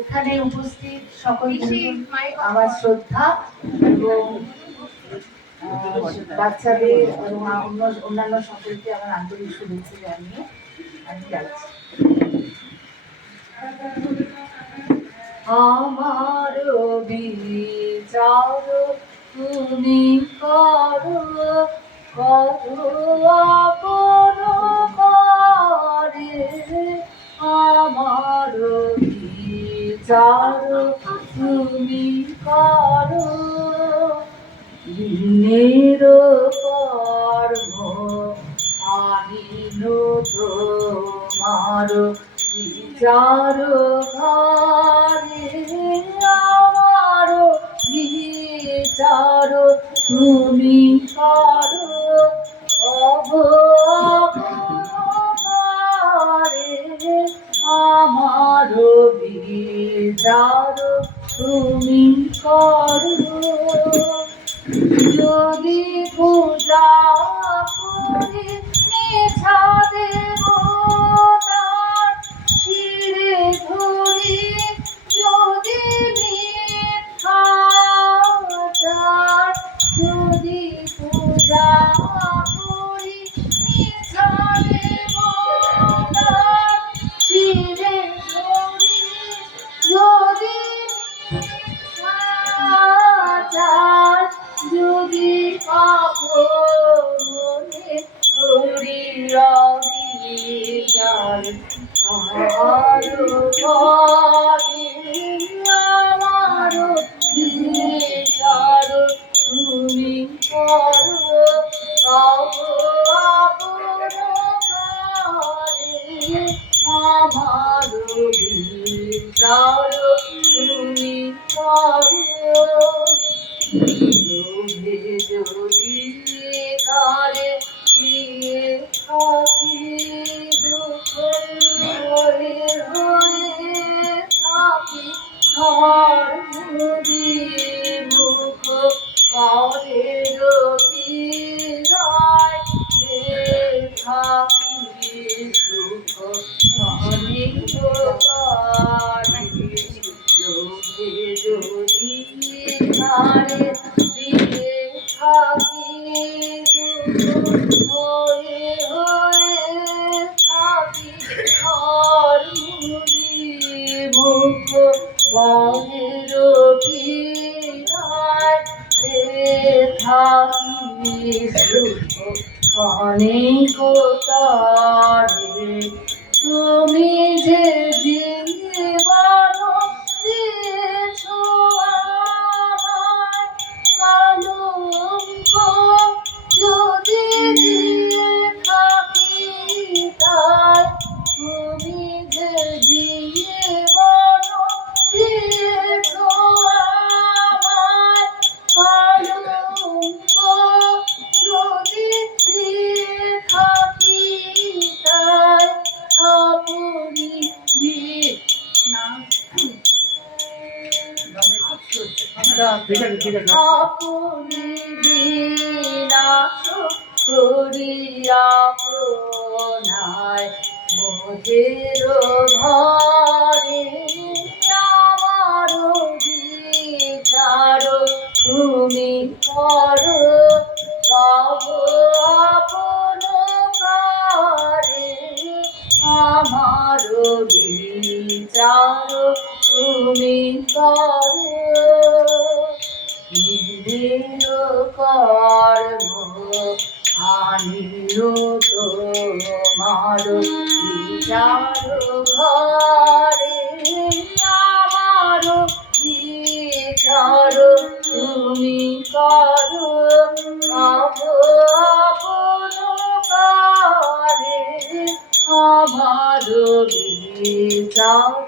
এখানে উপস্থিত সকল আমার শ্রদ্ধা এবং বাচ্চাদের এবং অন্যান্য সকলকে আমার আন্তরিক শুভেচ্ছা জানিয়ে আমি যাচ্ছি। আমার বিচার তুমি করো আপন করে, আমার বিচার তুমি করো, দিনের কর্ম আনিল তোমার বিচার ঘরে, আমার বিচার তুমি করো অবতারে, আমার বিচার তুমি করো। যদি পূজা করি মিছা দেবতার শিরে ধরি, যদি মিথ্যাচার, যদি পূজা করি মিছা দেবতার শিরে ধরি, যদি মিথ্যাচার, যদি পাপ মনে করি অবিচার, আমার ঘরে আমার বিচার তুমি করো আপন ঘরে, আমার বিচার তুমি করো। যদি কারে দিয়ে থাকি দুঃখ হয়ে থাকি, ধর্মদি মুখ পরে রয় থাকি সুখ অনেক যদি কারে দিয়ে থাকি হয়ে থাকি, ধর্মদি মুখ পরের থাকি সুখ অনেক তারে, তুমি যে জীবন দিয়েছ আমায়, কলঙ্ক যদি দিয়ে থাকি তাই, তুমি যে জীবন দিয়েছ আমায়, কলঙ্ক যদি দিয়ে থাকি তাই, আপনি না আপনি বিনাশ করিয়া আপনায় মোদের ঘরে, আমার বিচার তুমি করো সব আপন ঘরে, আমার বিচার তুমি করো। দিনের কর্ম আনিল তোমার বিচার ঘরে, আমার বিচার তুমি করো আপন ঘরে, আমার বিচার